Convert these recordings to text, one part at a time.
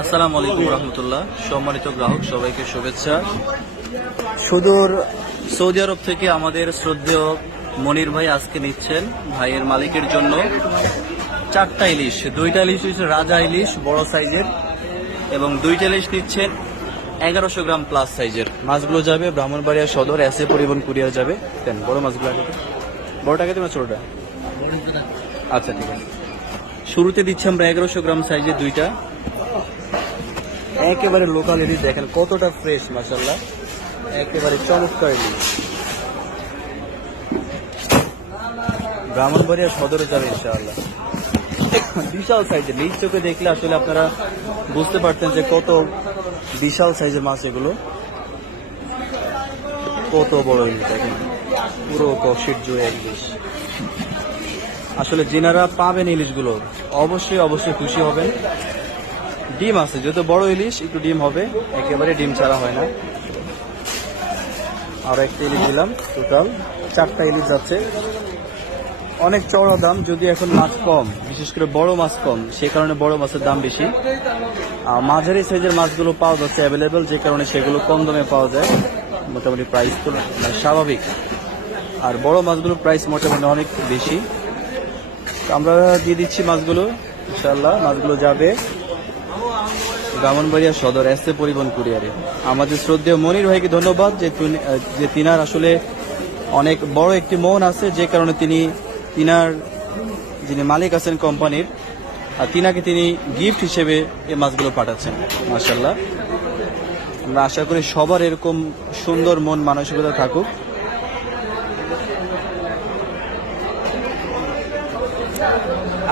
আসসালামু আলাইকুম রহমতুল্লাহ। সম্মানিত গ্রাহক সবাইকে শুভেচ্ছা। সুদূর সৌদি আরব থেকে আমাদের শ্রদ্ধেয় মনির ভাই আজকে নিচ্ছেন ভাইয়ের মালিকের জন্য চারটা ইলিশ। দুইটা ইলিশ হচ্ছে রাজা ইলিশ বড় সাইজের এবং দুইটা ইলিশ নিচ্ছেন এগারোশো গ্রাম প্লাস সাইজের। মাছগুলো যাবে ব্রাহ্মণবাড়িয়া সদর এসে পরিবহন কুরিয়ার যাবে। দেন বড় মাছগুলো আগে। বড়টা আগে তোমার ছোটটা? আচ্ছা ঠিক আছে। শুরুতে দিচ্ছি আমরা এগারোশো গ্রাম সাইজের দুইটা। একেবারে লোকাল ইলিশ দেখেন, কতটা ফ্রেশ মাসাল্লাহ একেবারে চমৎকার ইলিশ ব্রাহ্মণবাড়িয়া সদরে যাবে ইনশাআল্লাহ। বিশাল সাইজের, নিজ চোখে দেখলে আসলে আপনারা বুঝতে পারতেন যে কত বিশাল সাইজের মাছ এগুলো। কত বড় দেখেন। পুরো কষির জুড়ে ইলিশ আসলে যেনারা পাবেন ইলিশগুলো। অবশ্যই অবশ্যই খুশি হবেন। ডিম আছে, যেহেতু বড় ইলিশ, একটু ডিম হবে। একেবারে ডিম ছাড়া হয় না। আরও একটা ইলিশ দিলাম, টোটাল চারটা ইলিশ যাচ্ছে। অনেক চড়া দাম যদি এখন মাছ কম, বিশেষ করে বড় মাছ কম, সে কারণে বড় মাছের দাম বেশি। মাঝারি সাইজের মাছগুলো পাওয়া যাচ্ছে অ্যাভেলেবেল যে কারণে সেগুলো কম দামে পাওয়া যায়। মোটামুটি প্রাইস তো মানে স্বাভাবিক। আর বড় মাছগুলোর প্রাইস মোটামুটি অনেক বেশি। আমরা দিয়ে দিচ্ছি মাছগুলো ইনশাল্লাহ মাছগুলো যাবে ব্রাহ্মণবাড়িয়া সদর, এসে পরিবহন কুরিয়ারে। আমাদের শ্রদ্ধেয় মনির ভাইকে ধন্যবাদ যে যে তিনার আসলে অনেক বড় একটি মন আছে, যে কারণে তিনি তিনার যিনি মালিক আছেন কোম্পানির, আর তিনাকে তিনি গিফট হিসেবে এই মাছগুলো পাঠাচ্ছেন মার্শাল্লাহ আমরা আশা করি সবার এরকম সুন্দর মন, মানসিকতা থাকুক।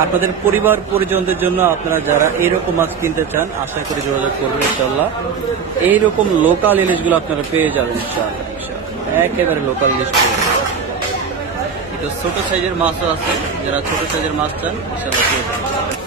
আপনাদের পরিবার পরিজনদের জন্য আপনারা যারা এইরকম মাছ কিনতে চান, আশা করি যোগাযোগ করবেন ইনশাল্লাহ এইরকম লোকাল ইলিশগুলো আপনারা পেয়ে যাবেন। একেবারে লোকাল ইলিশ। ছোট সাইজের মাছও আছে, যারা ছোট সাইজের মাছ চান ইনশাল্লাহ পেয়ে যাবেন